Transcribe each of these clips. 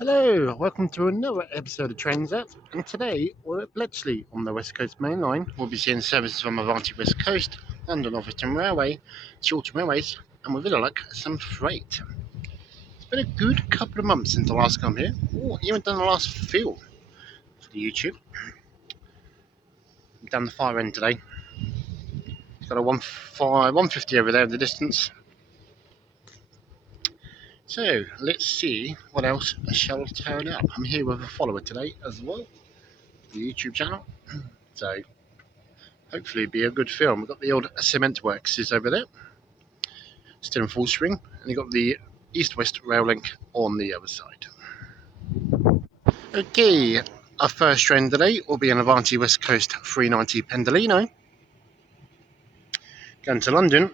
Hello, welcome to another episode of Transit, and today we're at Bletchley on the West Coast Mainline. We'll be seeing services from Avanti West Coast, London Northwestern Railway, shorter railways, and with a look, some freight. It's been a good couple of months since I last come here. Even done the last film for the YouTube. I'm down the far end today. It's got a 150 over there in the distance. So, let's see what else shall turn up. I'm here with a follower today as well, the YouTube channel. So, hopefully it'll be a good film. We've got the old cement works is over there, still in full swing, and you've got the east-west rail link on the other side. Okay, our first train today will be an Avanti West Coast 390 Pendolino, going to London,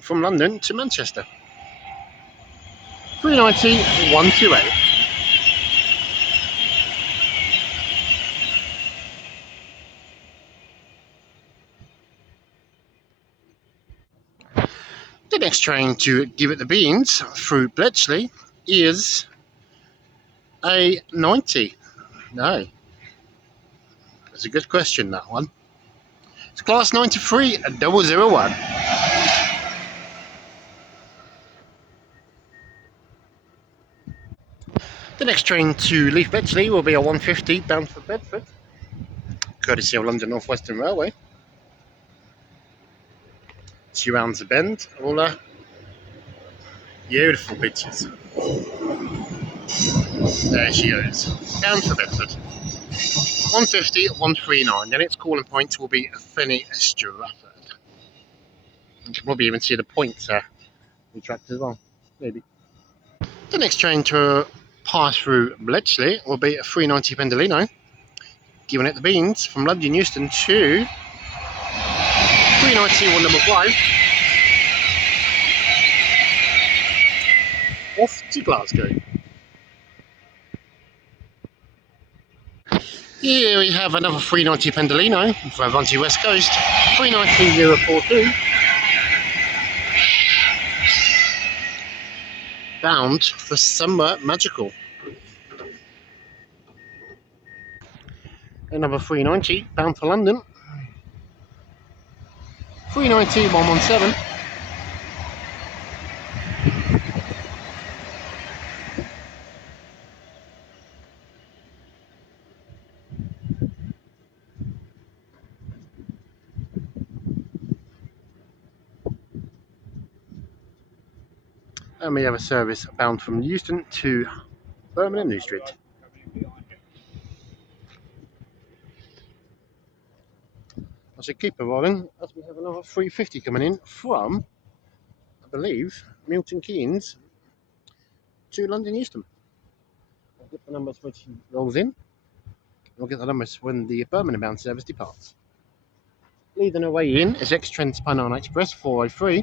from London to Manchester. 390 128. The next train to give it the beans through Bletchley is a 90. No. That's a good question, that one. It's class 93 at 001. The next train to leave Bletchley will be a 150 bound for Bedford, courtesy of London Northwestern Railway. She rounds the bend, all beautiful pictures. There she goes, down for Bedford. 150 139, then its calling point will be Fenny Stratford. You can probably even see the points retracted as well, maybe. The next train to pass through Bletchley will be a 390 Pendolino, giving it the beans from London Euston to 390 1 number 5. Off to Glasgow. Here we have another 390 Pendolino for Avanti West Coast, 390 bound for Summer Magical. Another 390 bound for London, 390 117. And we have a service bound from Euston to Birmingham New Street. I should keep it rolling as we have another 350 coming in from, I believe, Milton Keynes to London Euston. I'll get the numbers when she rolls in. We'll get the numbers when the Birmingham bound service departs. Leading her way in is X-Trans Panama Express 403.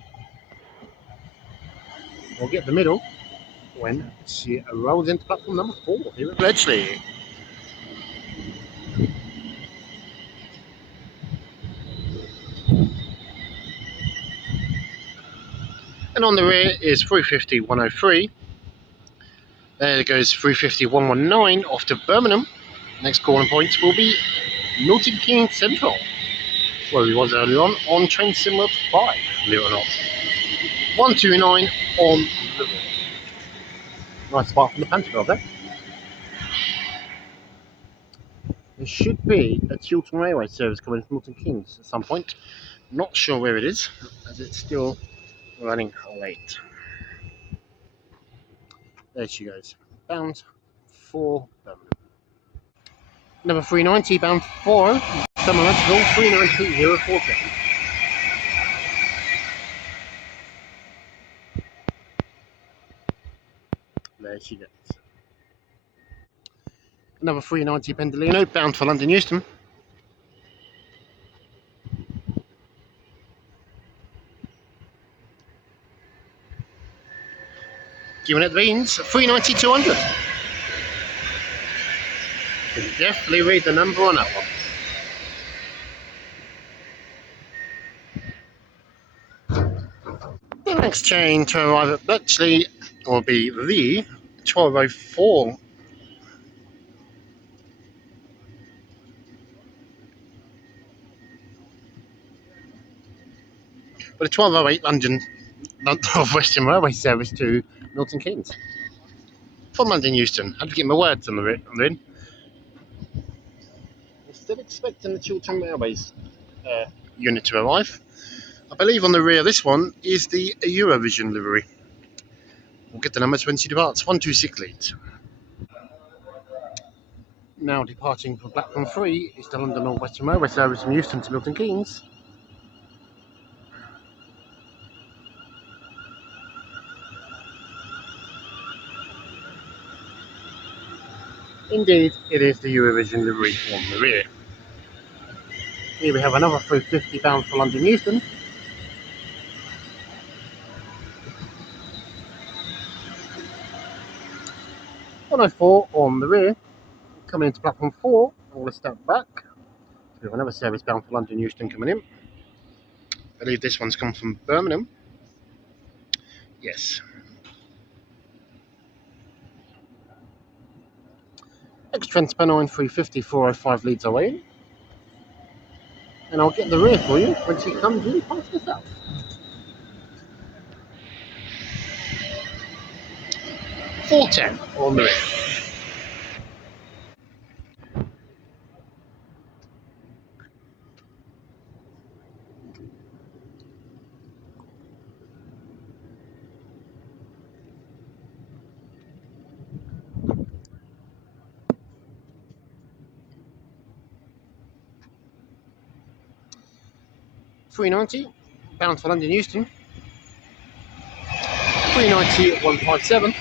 We'll get the middle when she rolls into platform number 4 here at Bletchley. And on the rear is 350 103. There goes 350 119 off to Birmingham. Next calling point will be Milton Keynes Central, where we was earlier on train similar 5, believe it or not. 129 on the rear. Nice spot from the Panther there. There should be a Chiltern Railway service coming from Milton Keynes at some point. Not sure where it is, as it's still running late. There she goes, bound for Birmingham. Number 390 bound for Summer Magical, 390 047. There she goes. Another 390 Pendolino bound for London Euston. Giving it the beans, 390 200. You can definitely read the number on that one. The next train to arrive at Bletchley will be the 1204 with a 12:08 London Northwestern Railway service to Milton Keynes. From London Euston, I had to get my words on the in. I'm still expecting the Chiltern Railways unit to arrive. I believe on the rear of this one is the Eurovision livery. We'll get the number 20 departs, 126 leads. Now departing from platform 3 is the London Northwestern Railway service from Euston to Milton Keynes. Indeed, it is the Eurovision livery on the rear. Here we have another 350 bound for London Euston. (104) on the rear. Coming into platform 4, all a step back. We have another service bound for London Euston coming in. I believe this one's come from Birmingham. Yes. X-Trans Pennine 350 405 leads away in. And I'll get the rear for you when she comes in past the south. 410 on the rear. (390) bound for London Euston. 390 157.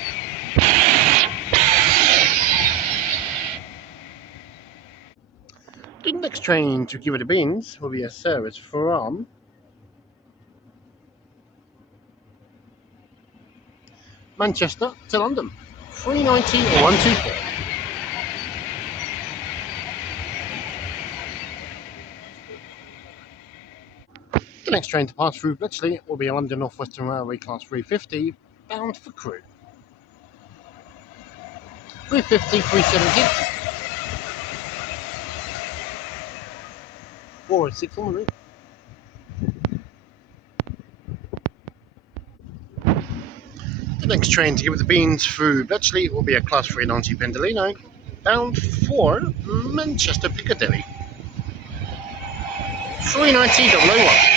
The next train to give it a beans will be a service from Manchester to London. 390 124. The next train to pass through Bletchley will be a London Northwestern Railway Class 350 bound for Crewe. 350 370. 406 on the route. The next train to give it the beans through Bletchley will be a Class 390 Pendolino bound for Manchester Piccadilly. 390 001.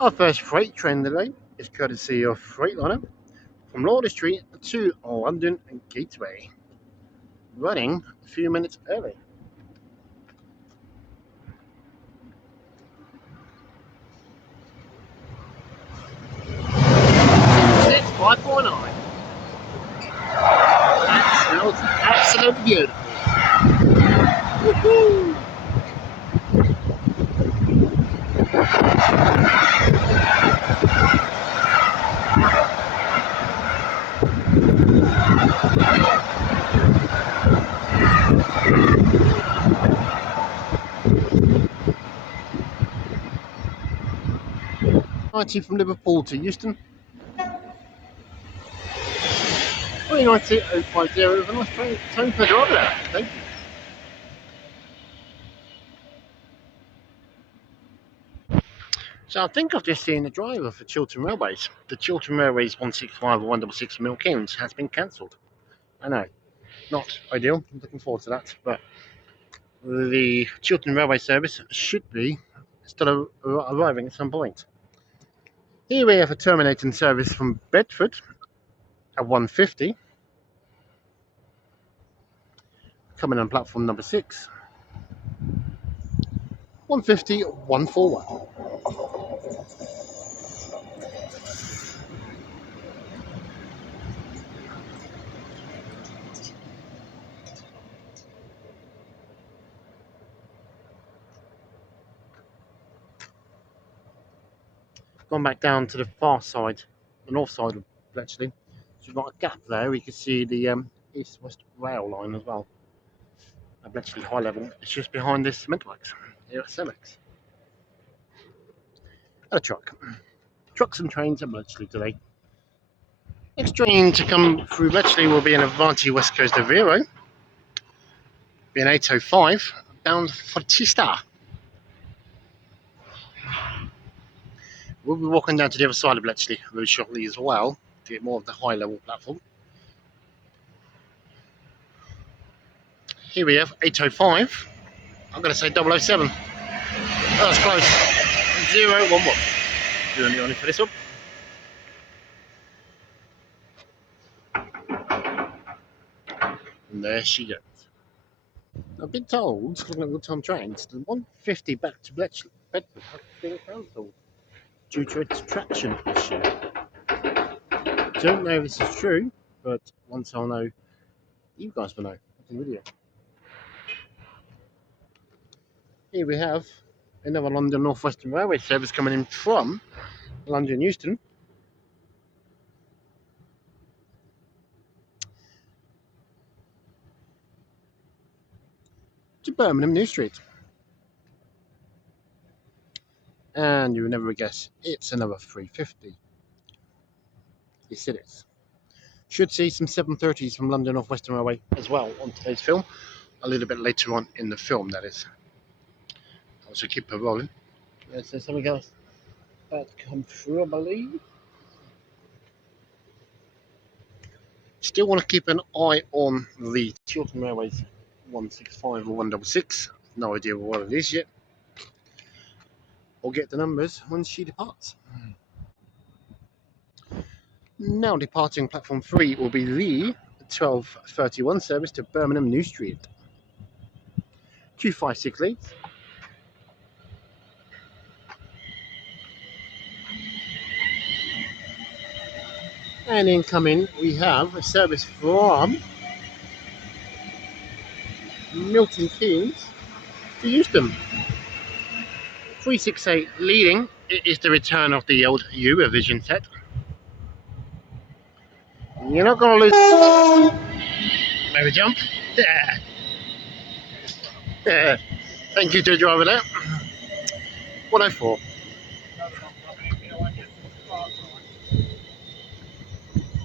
Our first freight train today is courtesy of Freightliner from Lauder Street to London Gateway, running a few minutes early. 549. That smells absolutely beautiful. Woohoo! From Liverpool to Euston. 390 050 with a nice tone per driver there. Thank you. So I think I've just seen the driver for Chiltern Railways. The Chiltern Railways 165 or 166 Milton Keynes has been cancelled. I know, not ideal. I'm looking forward to that, but the Chiltern Railway service should be still arriving at some point. Here we have a terminating service from Bedford at 150. Coming on platform number 6. 150 141. Gone back down to the far side, the north side of Bletchley. So we've got a gap there. We can see the east-west rail line as well. At Bletchley High Level. It's just behind this cement works here at Cemex. And a truck. Trucks and trains at Bletchley today. Next train to come through Bletchley will be an Avanti West Coast Avero, being 8:05, bound for Tista. We'll be walking down to the other side of Bletchley very shortly as well, to get more of the high level platform. Here we have 8:05. I'm going to say 007. Oh, that's close. 011. Doing the honor for this one. And there she goes. I've been told, looking at the time trains, the 150 back to Bletchley Bedford has been cancelled due to its traction issue. Don't know if this is true, but once I'll know, you guys will know. That's in the video. Here we have another London Northwestern Railway service coming in from London Euston to Birmingham New Street. And you will never guess, it's another 350. Yes, it is. Should see some 730s from London Northwestern Railway as well on today's film, a little bit later on in the film, that is. I'll also keep it rolling. There's something else that come through, I believe. Still want to keep an eye on the Chiltern Railways 165 or 166. No idea what it is yet. We'll get the numbers when she departs. Now departing platform 3 will be the 12:31 service to Birmingham New Street. 256 leads. And incoming we have a service from Milton Keynes to Euston. 368 leading. It is the return of the old Eurovision set. You're not going to lose. Maybe jump. Yeah. Yeah. Thank you to the driver there. 104.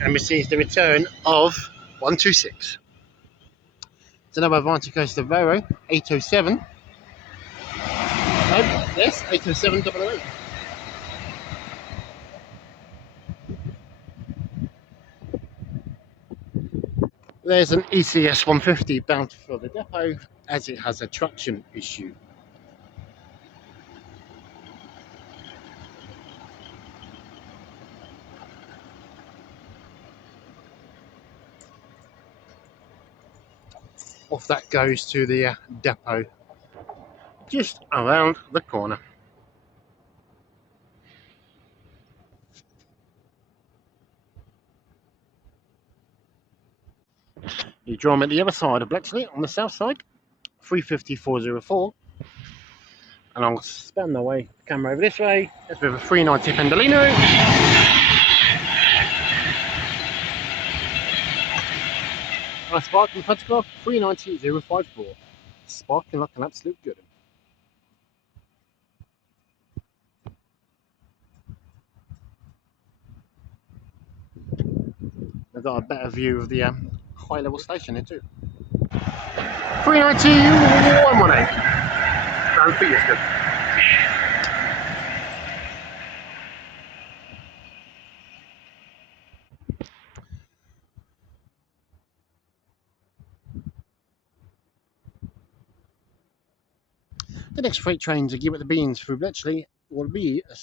And we see the return of 126. It's another Avanti Coast Avero, 807. Yes, 807 008. There's an ECS 150 bound for the depot as it has a traction issue. Off that goes to the depot just around the corner. You draw them at the other side of Bletchley on the south side, 350-404. And I'll span the way, camera over this way. That's with a 390 Pendolino. A sparking photograph, 390-054. Sparking like an absolute good one. I've got a better view of the high level station here too. 390-118. Round for Euston. The next freight train to give it the beans through Bletchley will be a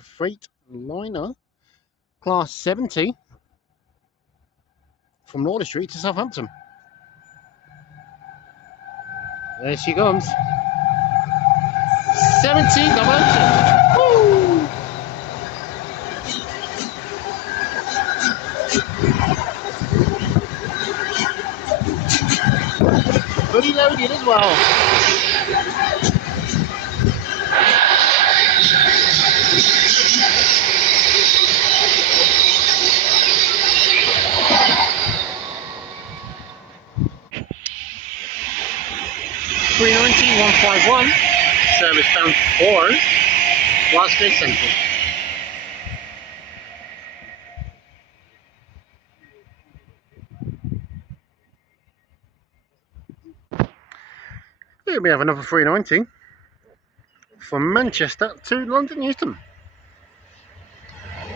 Freightliner class 70 from Lauder Street to Southampton. There she comes. 70 002. Woo! Fully loaded as well. (390-151) service bound for West Coast Central. we have another 390 from Manchester to London Euston.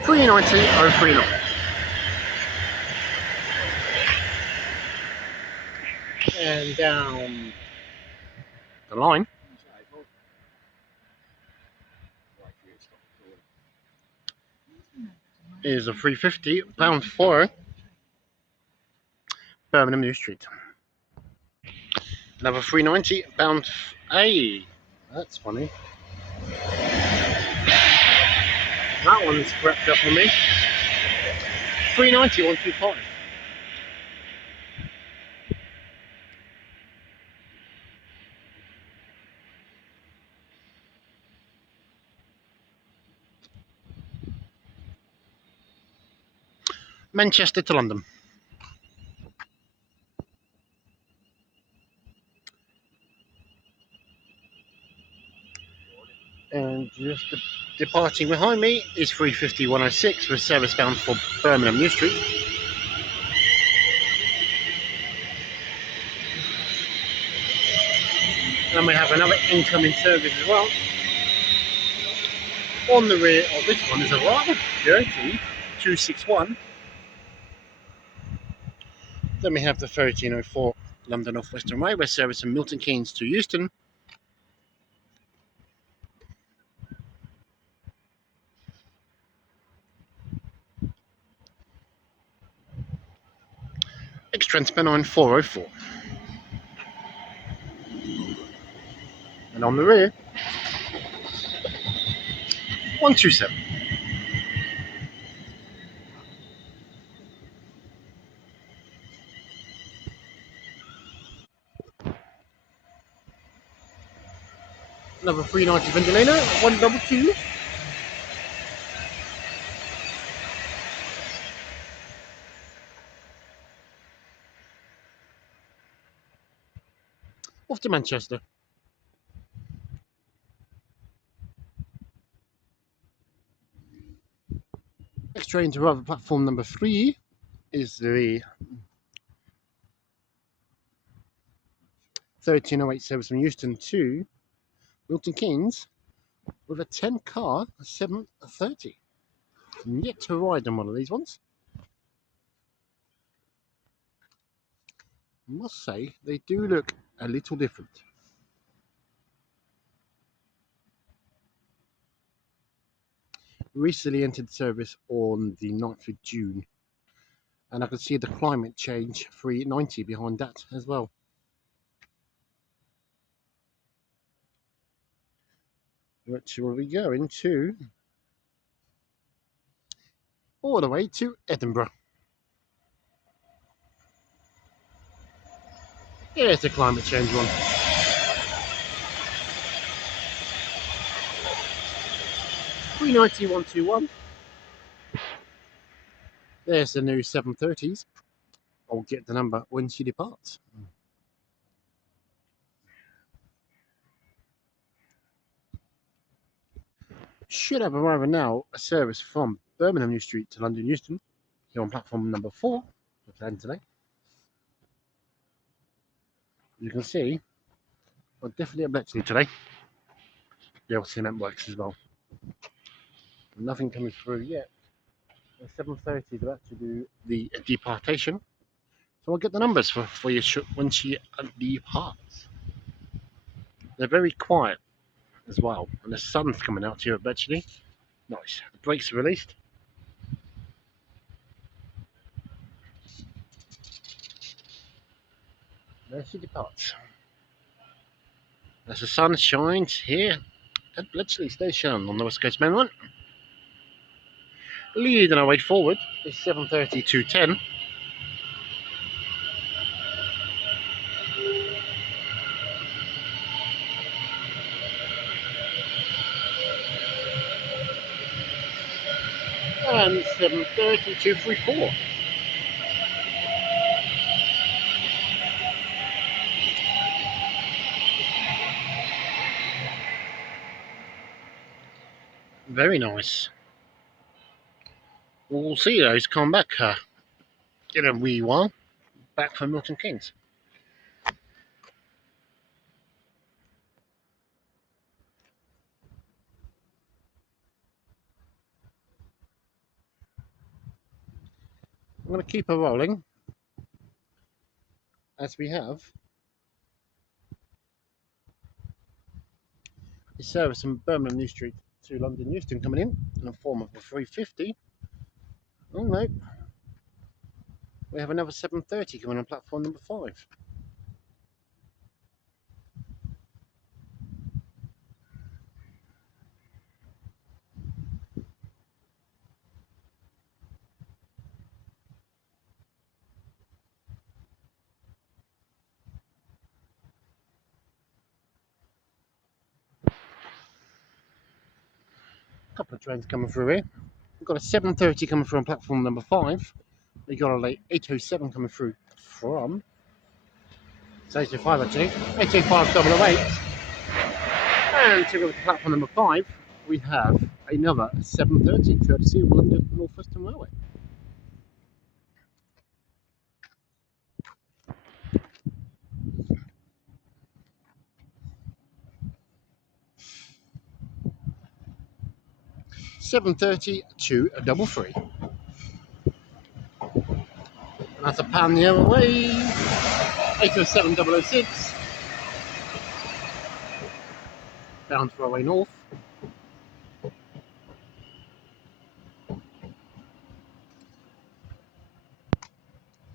390,039. And down the line is a 350 bound for Birmingham New Street. Another 390 bound. Hey, that's funny. That one's crept up on me. 390 125. Manchester to London. And just departing behind me is 350 106 with service bound for Birmingham New Street. And we have another incoming service as well. On the rear of this one is a rather dirty 261. Then we have the 1304 London Northwestern Railway service from Milton Keynes to Euston. X-Transpennine 404. And on the rear, 127. Another 390 Ventilator, 122. Off to Manchester. Next train to arrive at platform number 3 is the 1308 service from Euston to Milton Keynes with a 10 car 7:30. I'm yet to ride on one of these ones. I must say they do look a little different. Recently entered service on the 9th of June, and I can see the climate change 390 behind that as well. Which will be going to all the way to Edinburgh. Here's the climate change one. $390 121. There's the new 730s. I'll get the number when she departs. Should have arrived now a service from Birmingham New Street to London Euston here on platform number 4 for plan today. You can see we're definitely at Bletchley today. The WCML works as well. Nothing coming through yet. The 7:30 is about to do the departation. So I'll get the numbers for you when she departs. They're very quiet as well. And the sun's coming out here at Bletchley. Nice. The brakes are released. There she departs. As the sun shines here at Bletchley Station on the West Coast Mainline. Leading our way forward is 7:30 to 10. And 7:30 to 34. Very nice. We'll see those come back in a wee while. Back from Milton Keynes. I'm going to keep her rolling as we have a service from Birmingham New Street to London Euston coming in the form of a 350. Oh no, we have another 7:30 coming on platform number 5. A couple of trains coming through here. We've got a 7:30 coming through on platform number 5. We've got a late 8:07 coming through from, it's 8:05 actually, 8:05 And to go to platform number 5, we have another 7:30 courtesy of London Northwestern Railway. £7:30 to 3:33. And that's a pan the other way. 8:07 bound for Railway North.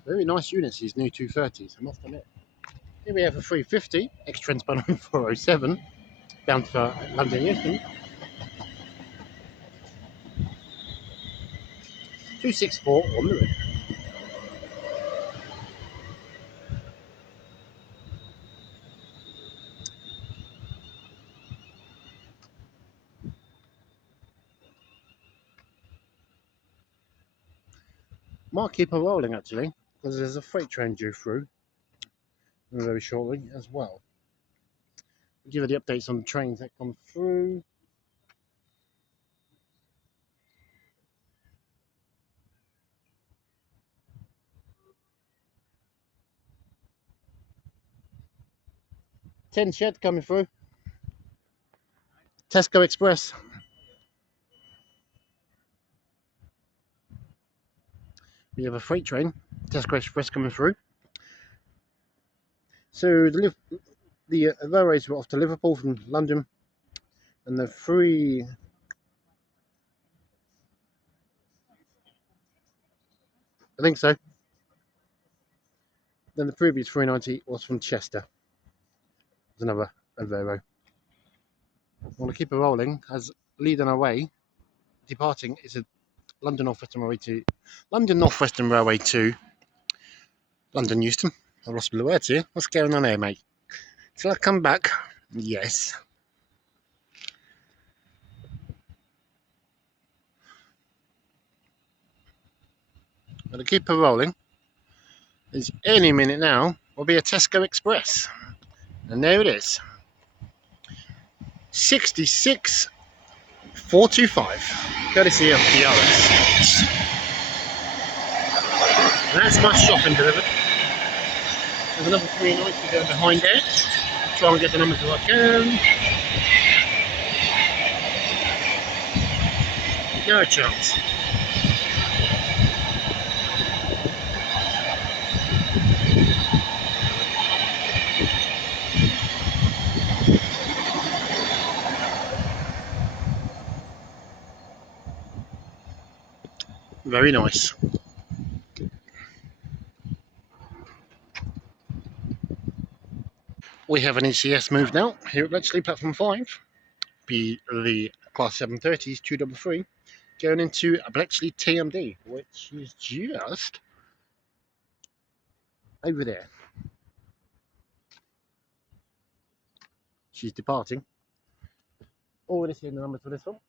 Very nice units, these new 230s, I must admit. Here we have a 350, ex-transbound on 407, bound for London Euston. 264 on the route. Might keep her rolling actually, because there's a freight train due through very shortly as well. I'll give you the updates on the trains that come through. Ten Shed coming through. Tesco Express. We have a freight train, Tesco Express coming through. So the railways were off to Liverpool from London, and the three. I think so. Then the previous 390 was from Chester. There's another Avero. I want to keep it rolling as leading away, departing is a London Northwestern Railway to London Euston. I've lost my words here. What's going on here, mate? Till I come back, yes. I'm going to keep it rolling. As any minute now will be a Tesco Express. And there it is. 66,425. Courtesy of GBRF. And that's my shopping delivered. There's another 390 going behind there. Try and get the numbers if I can. No chance. Very nice. We have an ECS move now here at Bletchley, platform 5. Be the class 730s, 233, going into a Bletchley TMD, which is just over there. She's departing. Already seeing the numbers for this one.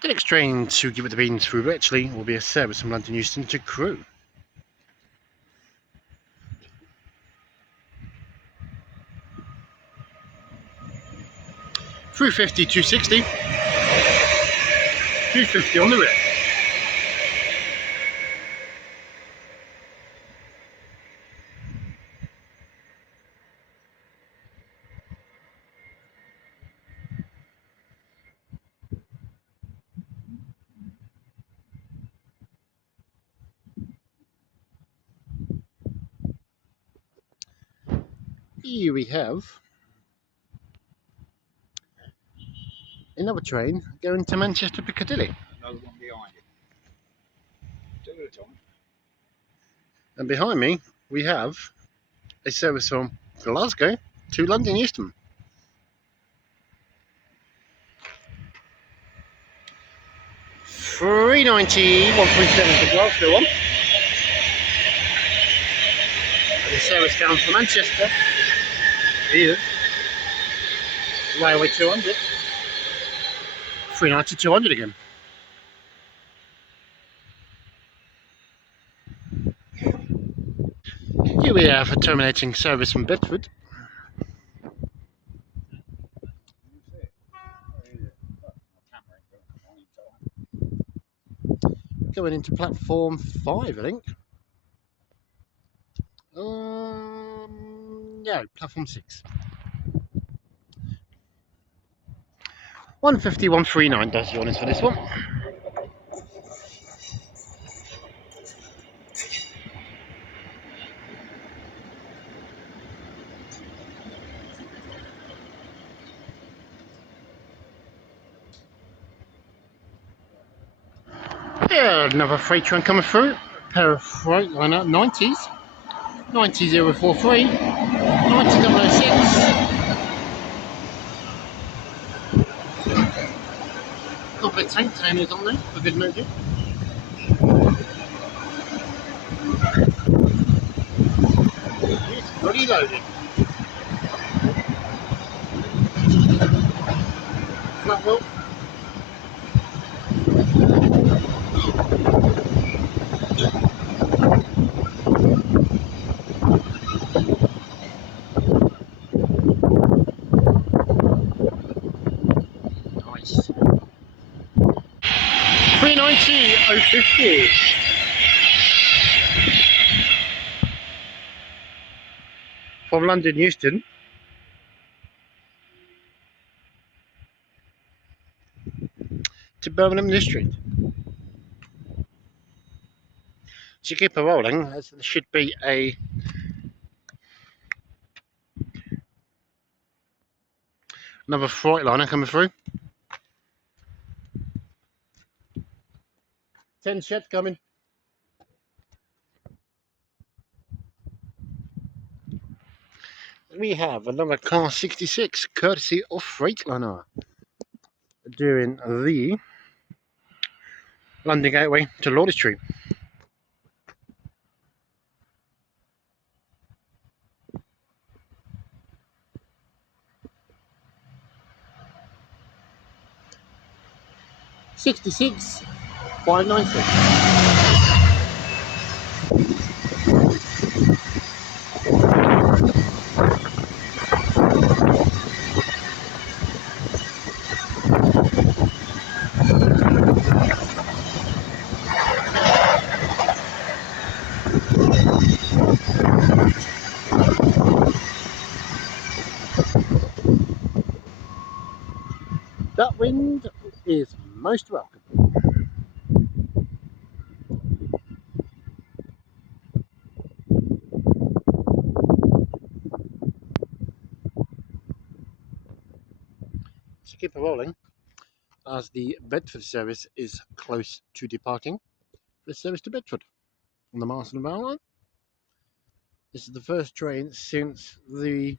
The next train to give it the beans through Bletchley will be a service from London Euston to Crewe. Through 50, 260. 250 on the rip. Here we have another train going to Manchester Piccadilly. Another one behind it. Two at a time. And behind me we have a service from Glasgow to London Euston. £3.90, 137 for Glasgow one. And the service down from Manchester is Railway 200. £3.90, 200 again. Here we have a terminating service from Bedford. Going into platform 5, I think. No, platform 6. 150, 139 does the honours for this one. Yeah, another freight train coming through. A pair of Freightliner 90s. 90043, 90006. Couple of tank tailors on there for good measure. It's fully loaded. Flat wheel. Nice. 390 050. From London Euston to Birmingham District. To keep it rolling, there should be another Freightliner coming through. 10 shed coming. We have another car 66, courtesy of Freightliner, doing the London Gateway to Lord Street. £66, 590. That wind is most welcome. To keep it rolling, as the Bedford service is close to departing, the service to Bedford on the Marston Vale line. This is the first train since the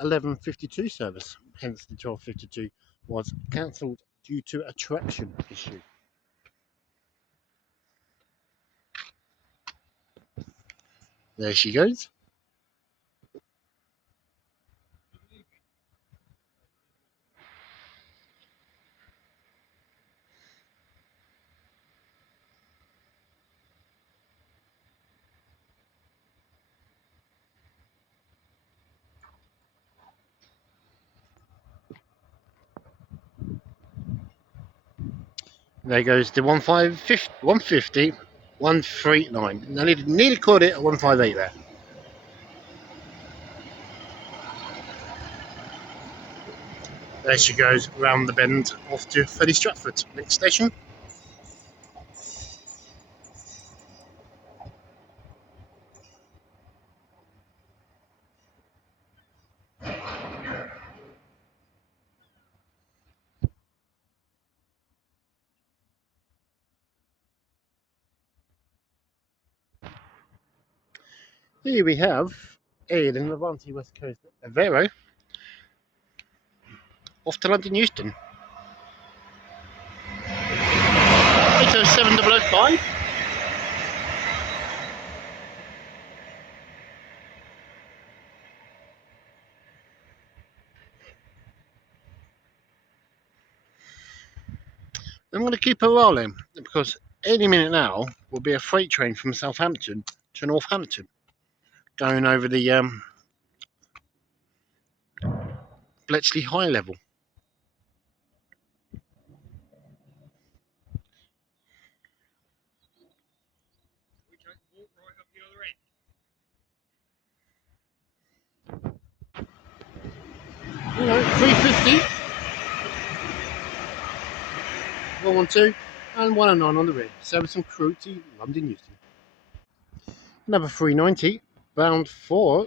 11:52 service, hence the 12:52 was cancelled due to a traction issue. There she goes. There goes the 150, 139. Nearly caught it at 158 there. There she goes round the bend off to Fenny Stratford. Next station. Here we have an Avanti West Coast Vero off to London Euston. 807005. I'm going to keep her rolling because any minute now will be a freight train from Southampton to Northampton going over the Bletchley High Level. We can walk right up the other end. 350, 112, and 109 on the rear. Service and crew to London Euston. Number 390, bound for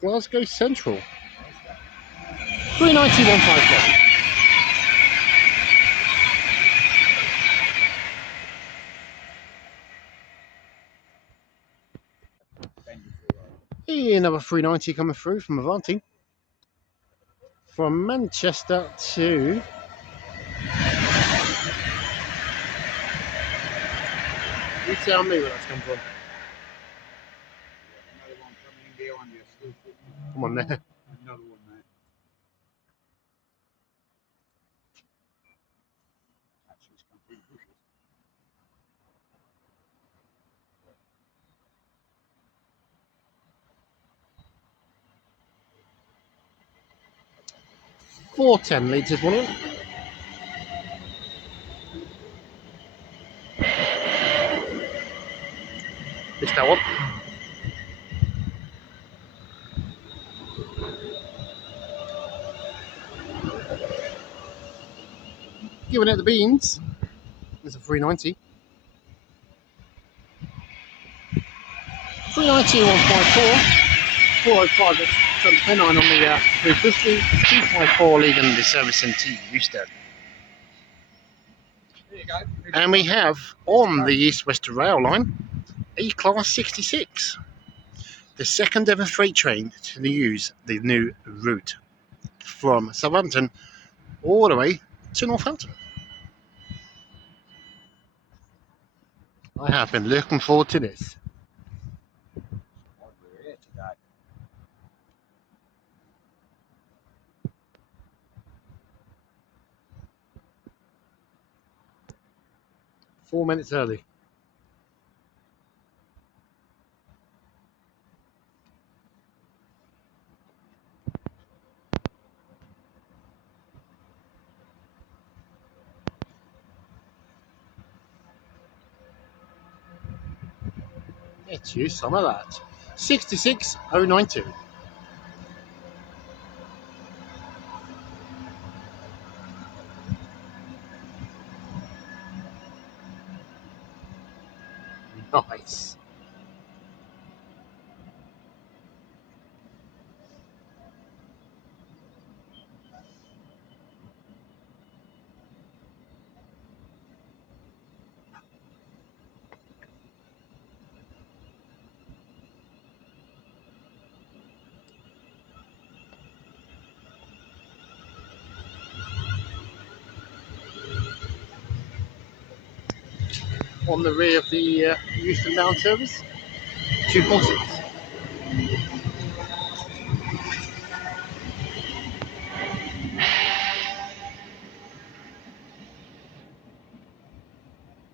Glasgow Central. 390, 157. Here, number 390 coming through from Avanti. From Manchester to you tell me where that's come from. Another one coming in behind you. Still 40. Come on there. Another one there. Actually, it's come through the bushes. Four 10 litres, one on. Missed that one. Giving it the beans. There's a 390. 390, 154. 405 at 29 on the 350. 254 leaving the service in T Euston. There you go. And we have on the East West Rail line a Class 66. The second ever freight train to use the new route from Southampton all the way to Northampton. I have been looking forward to this. We're here today. Four minutes early. Let's use some of that. 66092. Nice. On the rear of the Euston bound service, 246.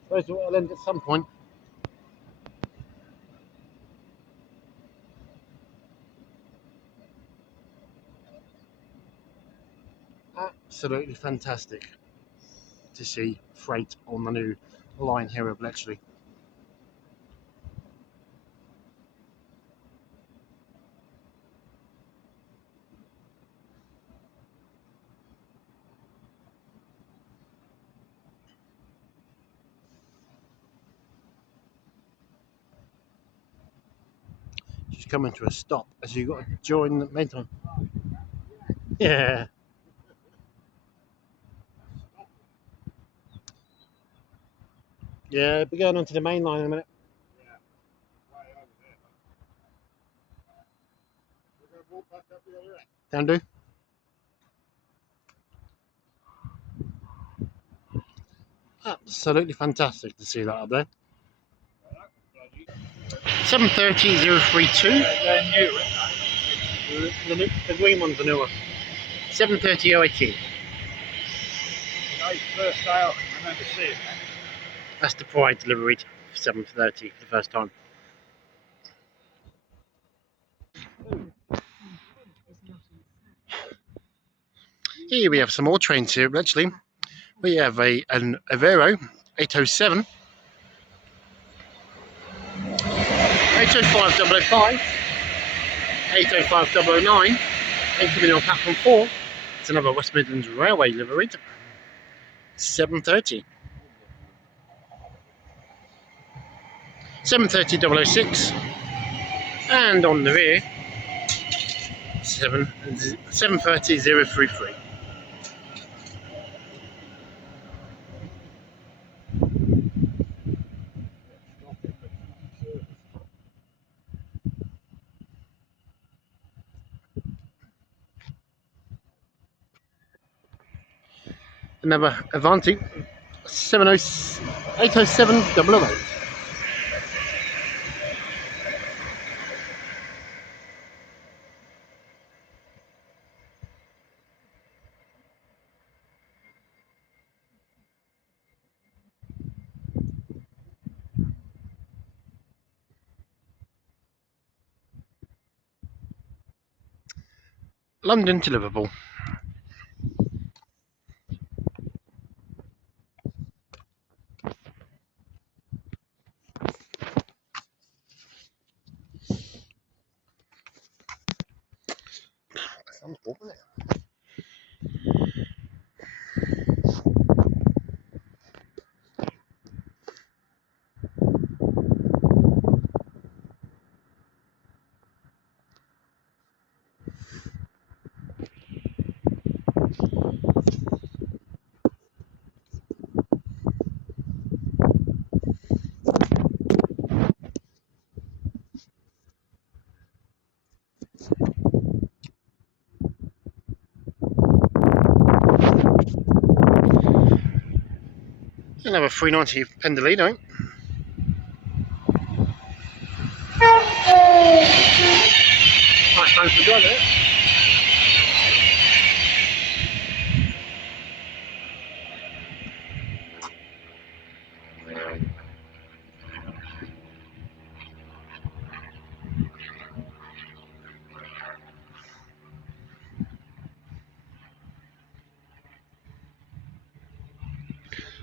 Suppose it'll end at some point. Absolutely fantastic. to see freight on the new line here at Bletchley. She's coming to a stop as you got to join the main time. Yeah. Yeah, we're going on to the main line in a minute. Can do. Absolutely fantastic to see that up there. 730.032. The green one's the newer. 730.018. Nice first style. I remember seeing that. That's the Pride delivery for 7:30 for the first time. Here we have some more trains here, actually. We have an Avero 807, 805.005, 805.009, and coming on platform 4, it's another West Midlands Railway livery, 7:30. 7:30.006, and on the rear, 7:30.033. Another Avanti 807.008. London to Liverpool. Sounds good, doesn't it? Another 390 Pendolino. Nice time to drive it.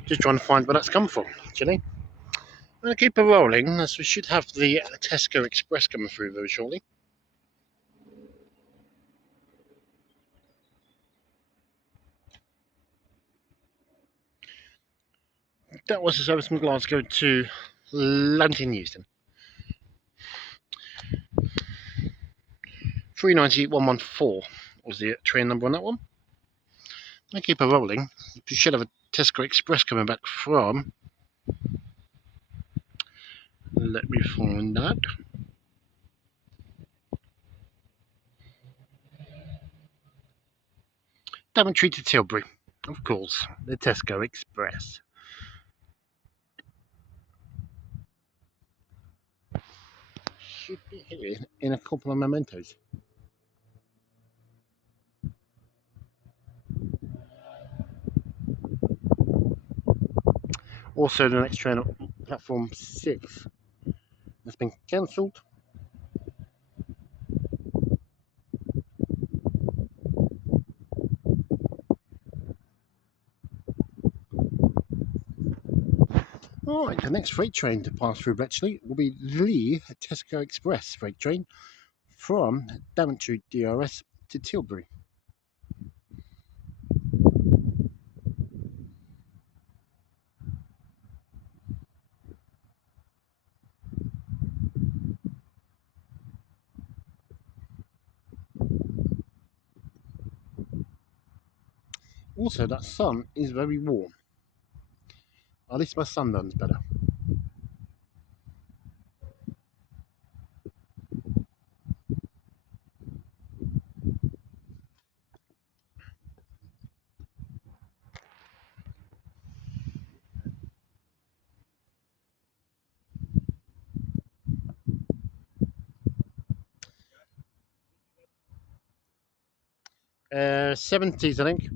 Just trying to find where that's come from, actually. I'm going to keep it rolling, as we should have the Tesco Express coming through very shortly. That was the service from Glasgow to London Euston. 390.114 was the train number on that one. I'm going to keep it rolling. We should have a Tesco Express coming back from... Let me find that. Daventry to Tilbury, of course, the Tesco Express. Should be here in a couple of mementos. Also, the next train on platform 6 has been cancelled. Alright, the next freight train to pass through Bletchley will be the Tesco Express freight train from Daventry DRS to Tilbury. Also, that sun is very warm. At least my sunburn's better. '70s, I think.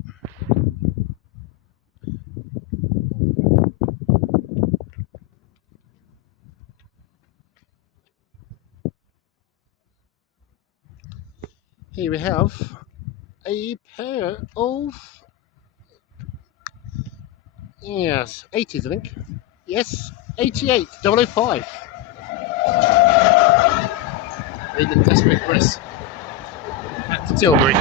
Here we have a pair of, yes, 80s, I think. Yes, 88, 005. Leading Tesco Express back to Tilbury.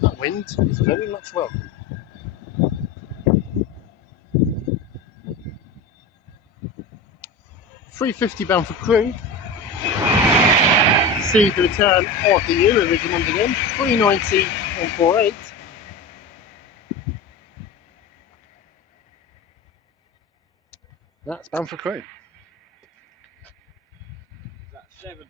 That wind is very much welcome. £3.50 bound for crew. See the return of the year, original ones again. £3.90 on 48. That's bound for crew. Is that 7?